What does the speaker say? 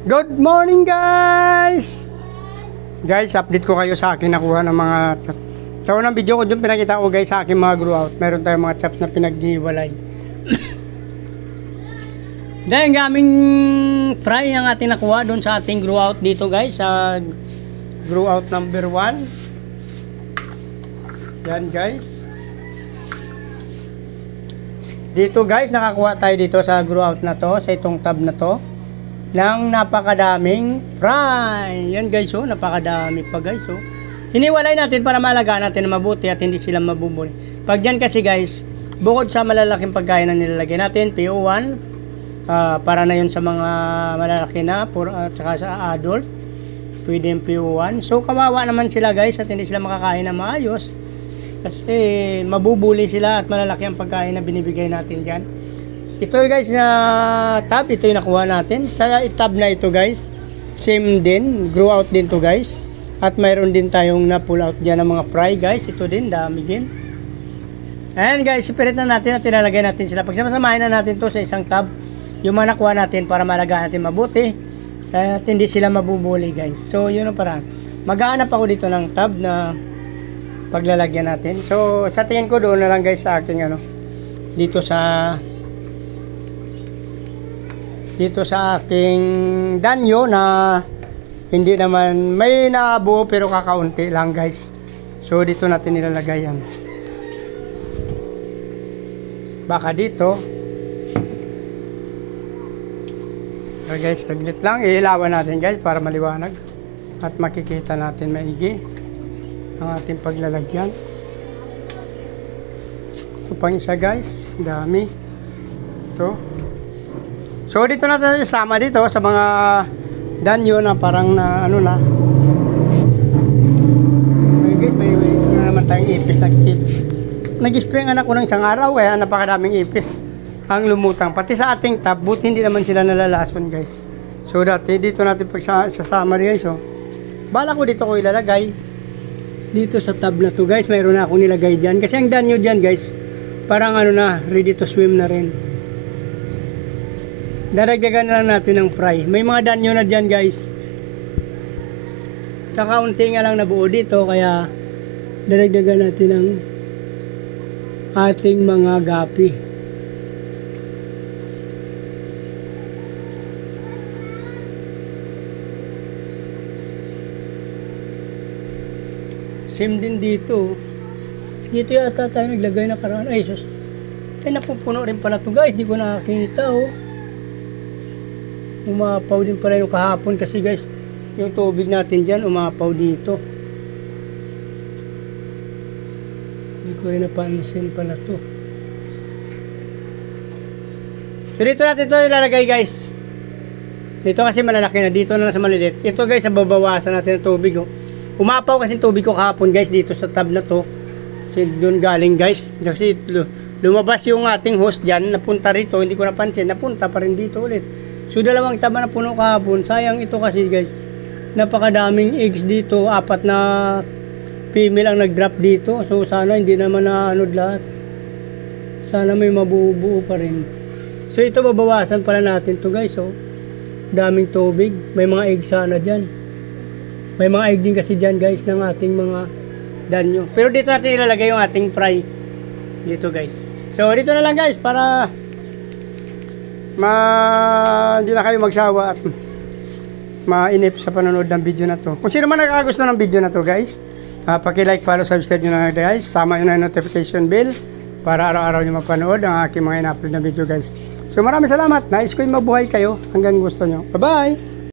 Good morning guys! Guys, update ko kayo sa akin nakuha ng mga chop. Sa unang video ko dun pinakita ko guys sa akin mga grow out. Meron tayong mga chops na pinaghiwalay. Dahil gaming fry ang ating nakuha dun sa ating grow out dito guys. Sa grow out number 1. Yan guys. Dito guys, nakakuha tayo dito sa grow out na to. Sa itong tab na to. Ng napakadaming fry. Yan guys, oh, napakadami pa guys, oh. Hiniwalay natin para malagaan natin na mabuti at hindi sila mabubuli. Pag yan kasi guys, bukod sa malalaking pagkain na nilalagay natin, PO1, para na yun sa mga malalaki na, at saka sa adult, pwede yung PO1. So kawawa naman sila guys at hindi sila makakain na maayos. Kasi mabubuli sila at malalaki ang pagkain na binibigay natin dyan. Ito guys na tab, ito yung nakuha natin. Sa tab na ito guys, same din, grow out din to guys. At mayroon din tayong na pull out dyan ng mga fry guys. Ito din, dami din. Ayan guys, separate na natin at tinalagay natin sila. Pagsamasamahin na natin to sa isang tab, yung mga nakuha natin para malagaan natin mabuti. At hindi sila mabubuli guys. So yun ang paraan. Maghahanap ako dito ng tab na paglalagyan natin. So sa tingin ko doon na lang guys sa aking dito sa aking danyo na hindi naman may nabuo pero kakaunti lang guys. So dito natin nilalagay yan. Baka dito. So guys, saglit lang. Ihilawan natin guys para maliwanag. At makikita natin maigi ang ating paglalagyan. Ito pang isa guys. Dami. Ito. So dito natin isama dito sa mga danyo na parang na ano na. May naman tayong ipis nakikita. Nag-spray ang anak ko ng isang araw kaya napakadaming ipis ang lumutang. Pati sa ating tab, buti hindi naman sila nalalason guys. So dati dito natin pagsasama guys. So, bala ko dito ko ilalagay. Dito sa tab na to guys, mayroon na akong nilagay dyan. Kasi ang danyo dyan guys, parang ano na, ready to swim na rin. Daragdagan na lang natin ng fry. May mga danyo na dyan guys. Kakaunti nga lang nabuo dito. Kaya daragdagan natin ng ating mga gapi. Same din dito. Dito yata tayo naglagay na karaan. Ay sus. Ay napupuno rin pala to guys. Di ko nakakita oh. Umapaw din pala yung kahapon kasi guys yung tubig natin dyan umapaw dito. Hindi ko rin napansin pala to. So dito natin ito ilalagay guys. Dito kasi malalaki na, dito na lang sa malilit. Ito guys babawasan natin ang tubig oh. Umapaw kasi tubig ko kahapon guys dito sa tab na to. Kasi doon galing guys. Kasi lumabas yung ating hose dyan, napunta rito, hindi ko napansin, napunta pa rin dito ulit. So dalawang taba na puno kahapon. Sayang ito kasi guys. Napakadaming eggs dito. 4 na female ang nag-drop dito. So sana hindi naman naanod lahat. Sana may mabubuo pa rin. So ito babawasan pala natin to guys. So daming tubig. May mga egg sana dyan. May mga egg din kasi dyan guys ng ating mga danyo. Pero dito natin ilalagay yung ating fry. Dito guys. So dito na lang guys para hindi na kayo magsawa at mainip sa panonood ng video na to. Kung sino man nakakagusto ng video na to guys, paki-like, follow, subscribe nyo na guys. Sama nyo na yung notification bell para araw-araw nyo mapanood ang aking mga in-upload na video guys. So maraming salamat. Nais ko yung mabuhay kayo hanggang gusto nyo. Bye-bye!